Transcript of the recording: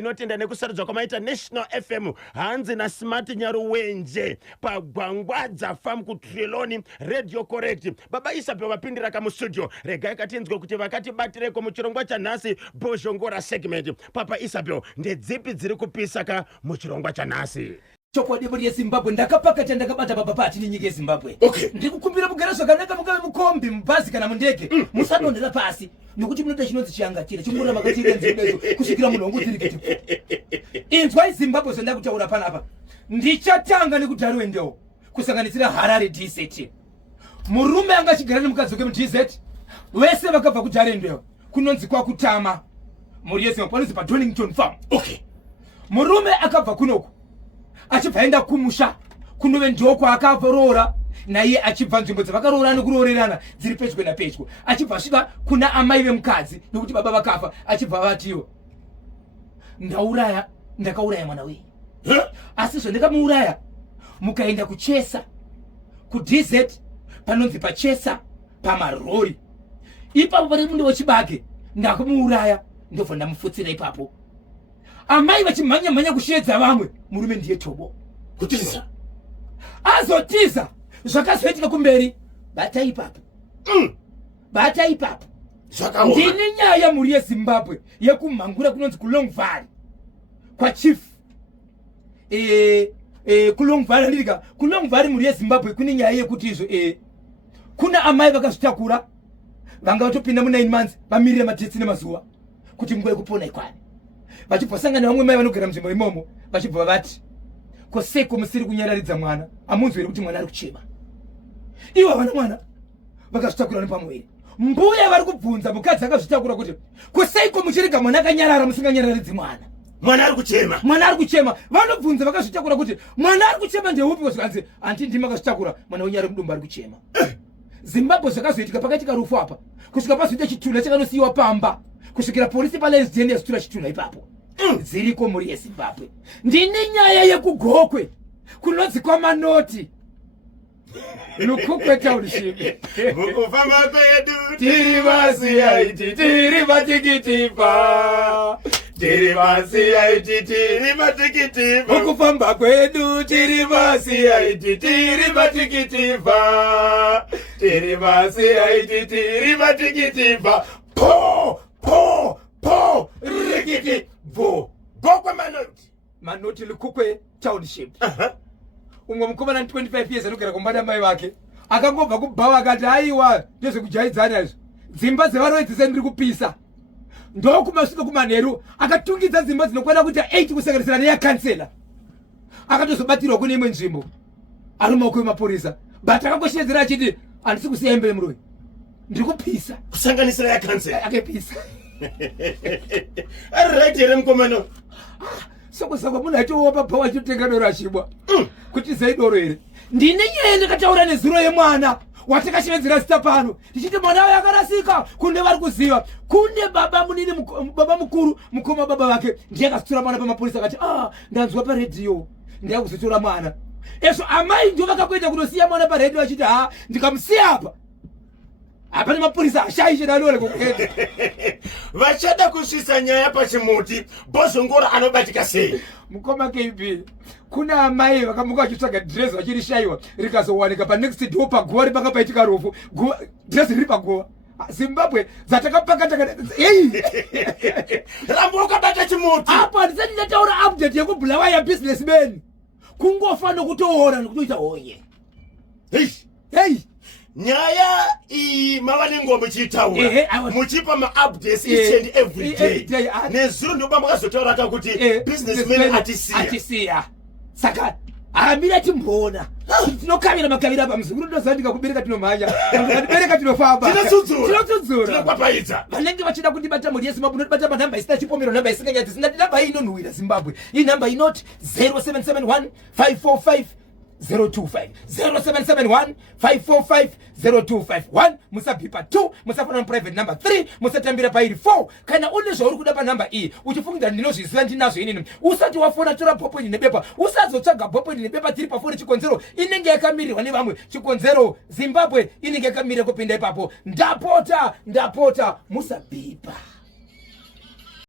Inotenda nekusarudza kwamaita National FM hanzi na Smart Nyaruwenje pagwangwadza farm kutriloni Radio Correct. Baba Isape wapindira kamustudio regai katinzwe kuti vakatibatireko muchirongwa chanhasi bozhongora segment. Papa Isape ndedzipi dziri kupisaka muchirongwa chanhasi? Chokwadi muri yeZimbabwe ndakapakata ndakabata baba ati ninyike yeZimbabwe. Okay. Ndikukumbira kugara zvakanaka mukave mukombi mubhazi kana mundege musadondera pasi nokuti munoda chinonzi chiangatira chingura makatira nzimbezo kusvikira munhu wangudzirikiti. Inzwa Zimbabwe zvandakutaura panapa. Ndichatanga nekudhari wendewo kusanganisira Harare DZ. Murume anga chigara nemukadzi wake muDZ wese vakabva kudhari wendewo kunonzi kwakutama muri yeZimbabwe panonzi paDonington Farm. Okay. Murume akabva kunoko achibva enda kumusha kunove ndoko akavorora naiye achibva nzvimbo dzavakaroorana nekurorerana dziri pedyo napedyo achibva svika kuna amai vemukadzi nokuti baba vakafa achibva vatiwo ndakauraya mwana wei asi zvandakamuuraya mukaenda kuchesa kuDZ panonzi pachesa pamarori ipapo pari munde wechibage ndakamuuraya ndobva ndamufutsira ipapo. Amai vachimhanya kushedza vamwe murume ndiye Tobo Kutiza azotiza zvakazoitika kumberi bata ipapo bata ipapo zvakaoma. Ndine nyaya muri yeZimbabwe yekumhangura kunonzi kuLong Valley kwa chief kuLong Valley ndirika kuLong Valley muri yeZimbabwe kune nyaya yekuti izvo kuna amai vakazvitakura vanga vatopinda mu 9 months vamirira matetsi nemazuva kuti nguva yekupona ikwane vachibvasangana vamwe mai vanogara munzvimbo imomo vachibva vati koseko musiri kunyararidza mwana amunzwiri kuti mwana ari kuchema ivo vana mwana vakazvitakura nepamwiri mbuya vari kubvunza mukadzi akazvitakura kuti koseko muchirega mwana akanyarara musinganyararidzi mwana ari kuchema vanobvunza vakazvitakura kuti mwana ari kuchema ndeupi kozvikanzi anti ndimi akazvitakura mwana wenyari mudumbu ari kuchema. Zimbabwe zvakazoitika pakaitika rufu apa kusvika pazoita chitunha chakanosiyiwa pamba kusvikira polisi paLesden yazotura chitunha ipapo dziriko muri yeZimbabwe. Ndine nyaya yekugokwe kunonzi kwaManoti Lukukwe Township mukufamba kwedu tiri vasiyaiti tiri matikitipa tiri vasiyaiti tiri matikitipa mukufamba kwedu tiri vasiyaiti tiri matikitipa tiri vasiyaiti tiri matikitipa po rikiti vo gokwe Manoti Lukukwe Township. Umwe mukomana 25 years anogara kumbada mai vake akangobva kubhawa akati aiwa ndezvekujaidzana izvo dzimba dzevaroedzese ndiri kupisa ndokumasvika kumanheru akatungidza dzimba dzinokwana kuita 8 kusanganisira neyakansela akatozobatirwa kune imwe nzvimbo ari mumaoko emapurisa but akangoshedzera achiti handisi kusiya imbere muroyi ndiri kupisa kusanganisira yakansela akepisa ari right here mukomana sokusaka munhu aitowa pabhawa achitotenga doro achibwa kuti zai doro here. Ndine nyaya ndakataura nezuro yemwana watakashevedzera zita pano ndichiti mwana wayo akarasika kune vari kuziva kune baba munini baba mukuru mukoma baba vake ndiye akasutura mwana pamapurisa akati ndanzwa paredhiyo ndiya kuzotora mwana ezvo amai ndio vakakuenda kunosiya mwana paredhiyo achiti ndikamusiya apa hapana mapurisa ashaishe danore kukuenda vachada kusvisa nyaya pachimuti bozhongora anobatika sei mukoma KB kuna amai vakamuka vachitsvaga dhirezi vachirishaiwa rikazowanika panext door pagowa ripanga paitika rufu dhirezi riri pagowa. Zimbabwe zatakapakata rambo ukabata chimuti apa handisati ndataura update yekubhulawa yabusinessman kungofa nokutoora nokutoita honye nyaya iyi mava nengombe chiitaura muchipa maupdates each and every day nezuro ndoba makazotaura ta kuti businessman atisiya saka amira timboona tinokavira makavira pamuzukuru ndoziva ndikakubereka tinomhanya ndibereka tinofamba tinotsudzura tinokwapaidza vanenge vachida kundibata muri yeZimbabwe notibata manhamba isina chipomero nhamba isinganyadzi singati nhamba iyi inonhuhwira Zimbabwe iyi nhamba inoti 0771 545 025 0771 545 025 musabhipa 2 musafana private number 3 musatambira pairi 4 kana une zvauri kuda panhamba iyi uchifungidza ndinozviziva ndinazvo inini usati wafona tora bhopoini nebepa usazotsvaga bhopoini nebepa tiri pafoni chikonzero inenge yakamirirwa nevamwe chikonzero Zimbabwe inenge yakamirirwa kupinda ipapo ndapota musabhipa.